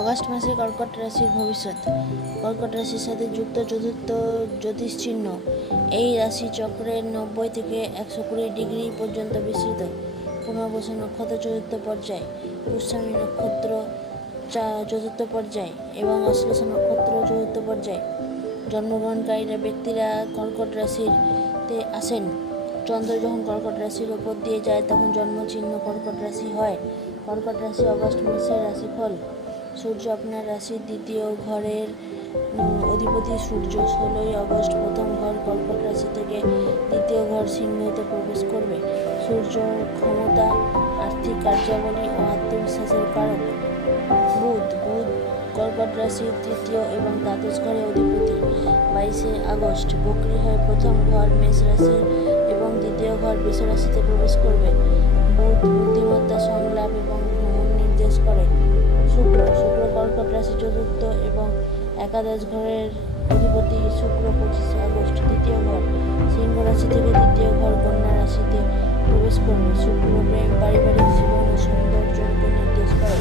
August মাসে কর্কট রাশির ভবিষ্যৎ। কর্কট রাশির সাথে যুক্ত চতুর্থ জ্যোতিষ চিহ্ন। এই রাশি চক্রের নব্বই থেকে একশো কুড়ি ডিগ্রি পর্যন্ত বিস্তৃত। পুনর্বসু নক্ষত্র চতুর্থ পর্যায়, পুষ্যামী নক্ষত্র চতুর্থ পর্যায় এবং অশ্লেষ নক্ষত্র চতুর্থ পর্যায়। জন্মগ্রহণকারীরা ব্যক্তিরা কর্কট রাশিতে আসেন। চন্দ্র যখন কর্কট রাশির ওপর দিয়ে যায়, তখন জন্মচিহ্ন কর্কট রাশি হয়। কর্কট রাশি অগস্ট মাসের রাশিফল। সূর্য আপনার রাশির দ্বিতীয় ঘরের অধিপতি সূর্য ষোলোই আগস্ট প্রথম ঘর কর্কট রাশি থেকে দ্বিতীয় ঘর সিংহতে প্রবেশ করবে। সূর্য ক্ষমতা, আর্থিক কার্যাবলী ও আত্মবিশ্বাসের কারক। বুধ বুধ কর্কট রাশির তৃতীয় এবং দ্বাদশ ঘরের অধিপতি। বাইশে আগস্ট বকরি হয়ে প্রথম ঘর মেষ রাশি এবং দ্বিতীয় ঘর বৃষ রাশিতে প্রবেশ করবে। বুধ বুদ্ধিমত্তা, সংলাপ এবং নির্দেশ করে। শুক্র শুক্র কর্কট রাশি চতুর্থ এবং একাদশ ঘরের অধিপতি শুক্র পঁচিশে আগস্ট, দ্বিতীয় ঘর, সিংহ রাশি থেকে দ্বিতীয় ঘর, কন্যা রাশিতে প্রবেশ করবে। শুক্র প্রেম, পারিবারিক জীবন ও সৌন্দর্যকে নির্দেশ করে।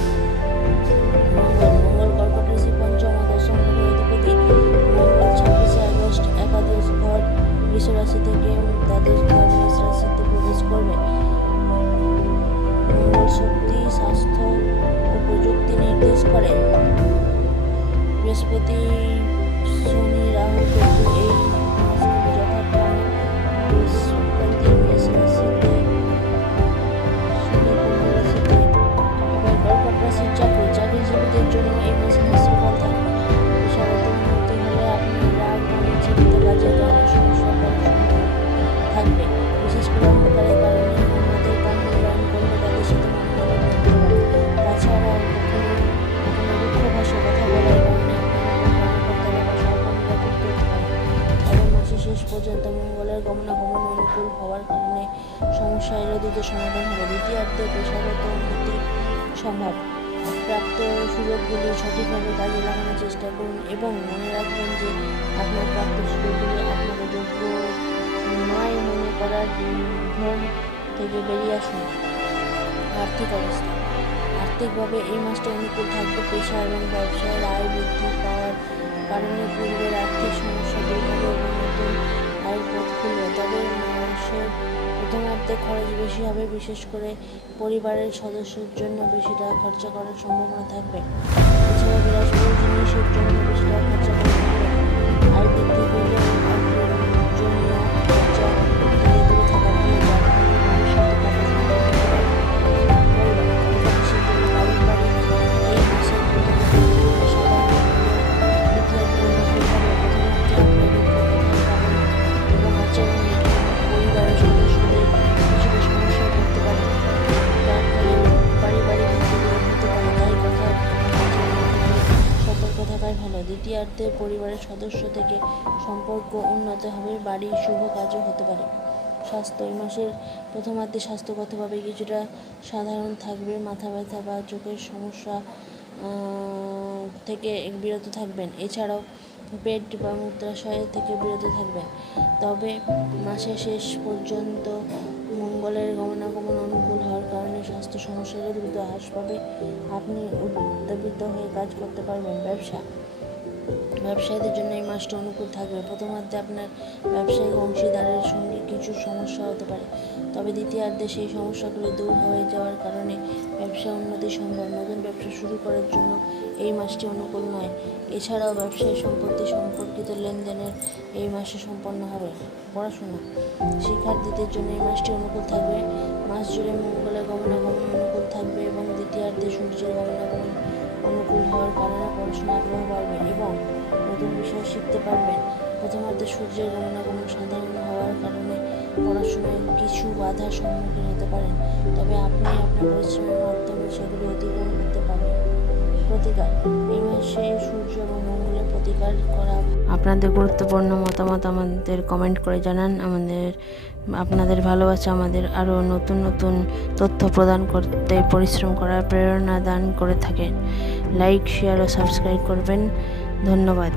মঙ্গল মঙ্গল কর্কট রাশি পঞ্চম দশম অধিপতি। মঙ্গল ছাব্বিশে আগস্ট, একাদশ ঘর বৃষ রাশি থেকে দ্বাদশ ঘর, মেষ রাশিতে প্রবেশ করবে। মঙ্গল শক্তি স্বাস্থ্য ও প্রযুক্তি নির্দেশ করে। বৃহস্পতি শনি রাহু কেতু এই শেষ পর্যন্ত মঙ্গলের গমনাগমন অনুকূল হওয়ার কারণে সমস্যা এলে দ্রুত সমাধান হবে। দ্বিতীয়ার্ধে পেশাগত উন্নতি সম্ভব। প্রাপ্ত সুযোগগুলি সঠিকভাবে কাজে লাগানোর চেষ্টা করুন এবং মনে রাখবেন যে আপনার প্রাপ্ত সুযোগগুলি আপনাকে যোগ্য নয় মনে করার ভ্রম থেকে বেরিয়ে আসুন। আর্থিক অবস্থা। আর্থিকভাবে এই মাসটা অনুকূল থাকবে। পেশা এবং ব্যবসায়ের আয় বৃদ্ধি পাওয়ার কারণে পূর্বের আর্থিক সমস্যা দূর হবে। এবং নতুন আয়ের পথ খুলবে তবে মাসের প্রথমার্ধে খরচ বেশি হবে, বিশেষ করে পরিবারের সদস্যের জন্য বেশি টাকা খরচা করার সম্ভাবনা থাকবে। এছাড়া জিনিসের জন্য বেশি টাকা খরচা করা আয় বৃদ্ধি অপ্রয়োজনীয় দ্বিতীয়ার্ধে পরিবারের সদস্য থেকে সম্পর্ক উন্নত হবে, বাড়ির শুভ কাজও হতে পারে। স্বাস্থ্য, এই মাসের প্রথমার্ধে স্বাস্থ্যগতভাবে কিছুটা সাধারণ থাকবে, মাথা ব্যথা বা চোখের সমস্যা থেকে বিরত থাকবেন। এছাড়াও পেট বা মূত্রাশয় থেকে বিরত থাকবেন। তবে মাসের শেষ পর্যন্ত মঙ্গলের গমনাগমন অনুকূল হওয়ার কারণে স্বাস্থ্য সমস্যাগুলো দ্রুত হ্রাস পাবে। আপনি উদ্যাপিত হয়ে কাজ করতে পারবেন। ব্যবসা ব্যবসায়ীদের জন্য এই মাসটা অনুকূল থাকবে। প্রথমার্ধে আপনার ব্যবসায়িক অংশীদারের সঙ্গে কিছু সমস্যা হতে পারে। তবে দ্বিতীয়ার্ধে সেই সমস্যাগুলো দূর হয়ে যাওয়ার কারণে ব্যবসা উন্নতি সম্ভব। নতুন ব্যবসা শুরু করার জন্য এই মাসটি অনুকূল নয়। এছাড়াও ব্যবসায়ী সম্পত্তি সম্পর্কিত লেনদেনের এই মাসে সম্পন্ন হবে। পড়াশোনা, শিক্ষার্থীদের জন্য এই মাসটি অনুকূল থাকবে। মাস জুড়ে মঙ্গলের গমনাগমন অনুকূল থাকবে এবং দ্বিতীয়ার্ধে সূর্যের গমনাগমন অনুকূল হওয়ার কারণে পড়াশোনা আগ্রহ বাড়বে এবং নতুন বিষয় শিখতে পারবেন প্রথমত সূর্যের গমনাগমন সাধারণ হওয়ার কারণে পড়াশোনায় কিছু বাধার সম্মুখীন হতে পারেন। তবে আপনি আপনার পরিশ্রমের মাধ্যমে সেগুলি অতিক্রম করতে পারবেন। প্রতিকার, এই মাসে সূর্য এবং মঙ্গলের প্রতিকার করা। আপনাদের গুরুত্বপূর্ণ মতামত আমাদের কমেন্ট করে জানান। আমাদের, আপনাদের ভালোবাসা আমাদের আরও নতুন নতুন তথ্য প্রদান করতে, পরিশ্রম করার প্রেরণা দান করে থাকেন। লাইক শেয়ার ও সাবস্ক্রাইব করবেন। ধন্যবাদ।